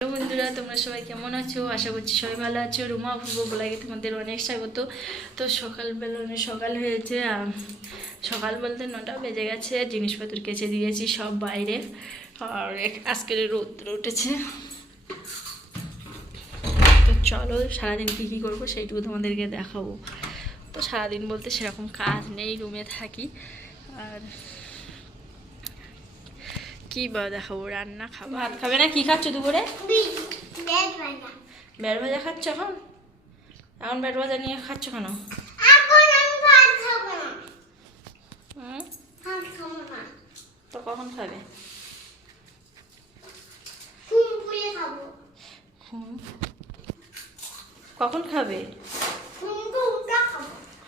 Hello বন্ধুরা, তোমরা সবাই কেমন আছো? আশা করছি সবাই ভালো আছো। রুমা অপূর্ব বলাগে তোমাদের অনেক স্বাগত। তো সকালবেলা অনেক সকাল হয়েছে সকাল বলতে নটা বেজে গেছে, জিনিসপত্র কেচে দিয়েছি সব বাইরে। আর আজকের রোদ্র উঠেছে। তো চলো, সারাদিন কী কী করব সেইটুকু তোমাদেরকে দেখাবো। তো সারাদিন বলতে সেরকম কাজ নেই, রুমে থাকি। আর কি বা দেখাবো রান্না খাব। ভাত খাবে না? কি খাচ্ছ দুপুরে? ব্যাট ভাজা। খাচ্ছ এখন? এখন ব্যাট ভাজা নিয়ে খাচ্ছ কেন? হুম? তো কখন খাবে? হুম কখন খাবে?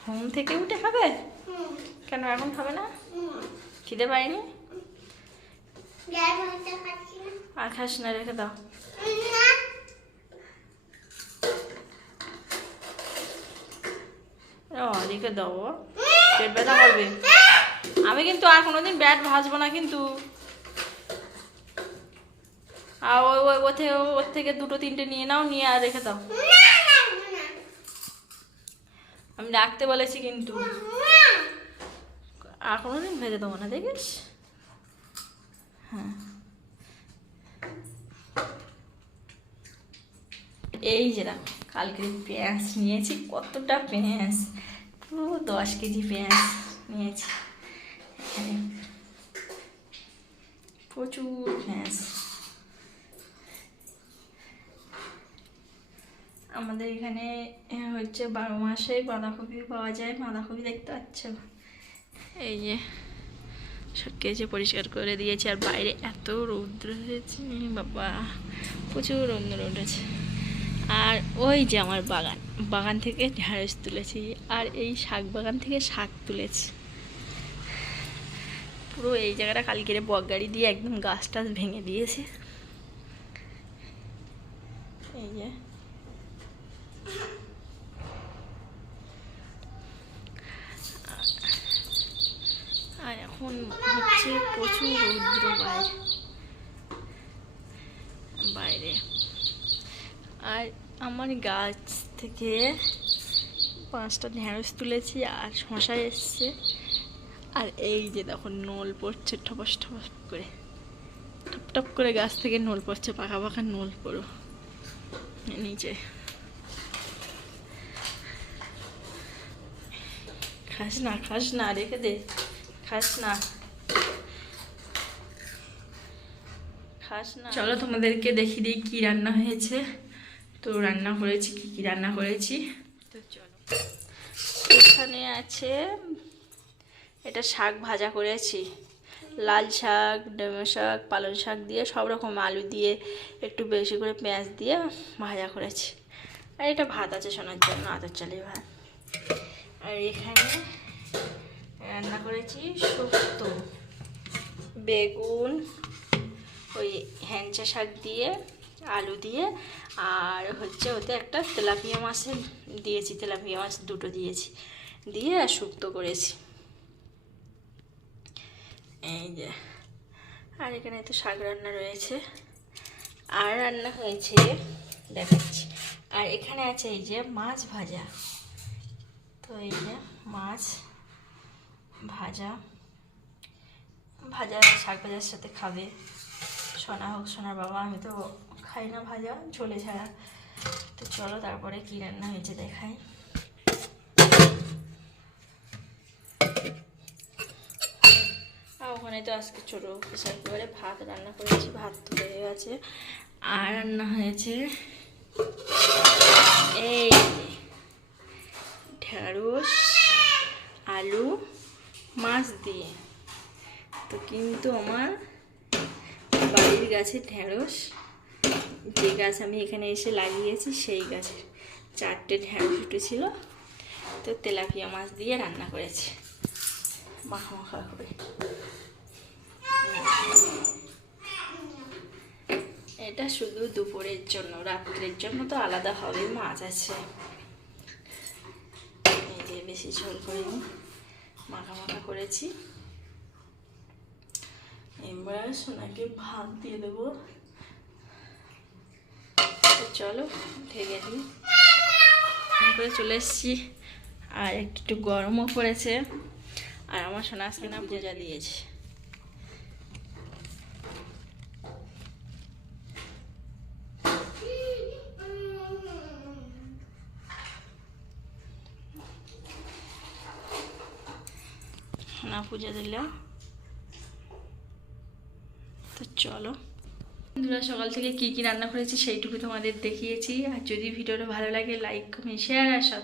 ঘুম থেকে উঠে খাবে? কেন এখন খাবে না? খিদে পাইনি আর খাস না রেখে দাও রেখে দাও। পেট ব্যথা করবে আমি কিন্তু আর কোনোদিন ব্যাট ভাজবো না কিন্তু। আর ওই ওই ওতে ওর থেকে দুটো তিনটে নিয়ে নাও নিয়ে আর রেখে দাও। আমি রাখতে বলেছি কিন্তু। আর কোনোদিন ভেজে দেবো না দেখিস? হ্যাঁ। এই যে দেখো, কালকে পেঁয়াজ নিয়েছি, কতটা পেঁয়াজ। পুরো দশ কেজি পেঁয়াজ নিয়েছি। এখানে প্রচুর পেঁয়াজ। আমাদের এখানে হচ্ছে বারো মাসে বাঁধাকপি পাওয়া যায়, বাঁধাকপি দেখতে পাচ্ছ? এই যে। সব পরিষ্কার করে দিয়েছি, আর বাইরে এত রৌদ্র হয়েছে বাবা, প্রচুর রৌদ্র উঠেছে। আর ওই যে আমার বাগান বাগান থেকে ঢ্যাঁড়স তুলেছি, আর এই শাক বাগান থেকে শাক তুলেছি। পুরো এই জায়গাটা কালকেরে বক গাড়ি দিয়ে একদম গাছ টাছ ভেঙে দিয়েছে। এই যে আর এখন হচ্ছে প্রচুর রৌদ্র বাইরে বাইরে। আর আমার গাছ থেকে পাঁচটা ঢেঁড়স তুলেছি আর শশা এসছে। আর এই যে দেখো নোল পড়ছে ঠপস ঠপস করে। টপ টপ করে গাছ থেকে নোল পড়ছে পাকা পাকা নোল পড়ো। নিচে। খাস না খাস না রেখে দে। খাস না। খাস না। চলো তোমাদেরকে দেখিয়ে দিই কি রান্না হয়েছে। তো রান্না করেছি কি কি রান্না করেছি? তো চলো। এখানে আছে এটা শাক ভাজা করেছি। লাল শাক ডেমো শাক পালং শাক দিয়ে সব রকম আলু দিয়ে একটু বেশি করে পেঁয়াজ দিয়ে ভাজা করেছি। আর এটা ভাত আছে শোনার জন্য আতর চালের ভাত। আর এখানে রান্না করেছি শুক্তো বেগুন ওই হ্যাঞ্চা শাক দিয়ে, আলু দিয়ে, আর হচ্ছে ওতে একটা তেলাপিয়া মাছের দিয়েছি, তেলাপিয়া মাছ দুটো দিয়েছি, দিয়ে আর শুক্তো করেছি। এই যে, আর এখানে তো শাক রান্না রয়েছে। আর রান্না হয়েছে, দেখাচ্ছি। আর এখানে আছে এই যে মাছ ভাজা। তো এই যে মাছ ভাজা। ভাজা, শাক ভাজার সাথে খাবে। সোনা হোক, সোনার বাবা, আমি তো খাই না ভাজা, ঝোলে ছাড়া। তো চলো তারপরে কী রান্না হয়েছে দেখাই। ওখানে তো আজকে ছোটো প্রেশার কুকারে ভাত রান্না করেছি, ভাত তো হয়ে গেছে। আর রান্না হয়েছে এই ঢেঁড়স, আলু, মাছ দিয়ে। তো কিন্তু আমার বাড়ির গাছের ঢেঁড়স যে গাছ আমি এখানে এসে লাগিয়েছি সেই গাছের চারটে ঢেঁড়স উঠেছিল। তো তেলাপিয়া মাছ দিয়ে রান্না করেছি। মাখা মাখা করে এটা শুধু দুপুরের জন্য, রাত্রের জন্য তো আলাদা হবে মাছ আছে। বেশি ঝোল করে মাখা মাখা করেছি। এবার সোনাকে ভাত দিয়ে দেবো। চলো ঢেকে দিই করে চলে এসেছি। আর একটু গরমও পড়েছে। আর আমার সোনা আজকে না পূজা দিয়েছে না পূজা দিল। তো চলো। বন্ধুরা, সকাল থেকে কি কি রান্না করেছি সেইটুকু তোমাদের দেখিয়েছি। আর যদি ভিডিওটা ভালো লাগে লাইক কমেন্ট শেয়ার আর সব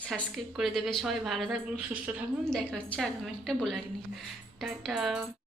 সাবস্ক্রাইব করে দেবে। সবাই ভালো থাকুন, সুস্থ থাকুন। দেখা হচ্ছে আগামী একটা বোলারি নিয়ে। টাটা।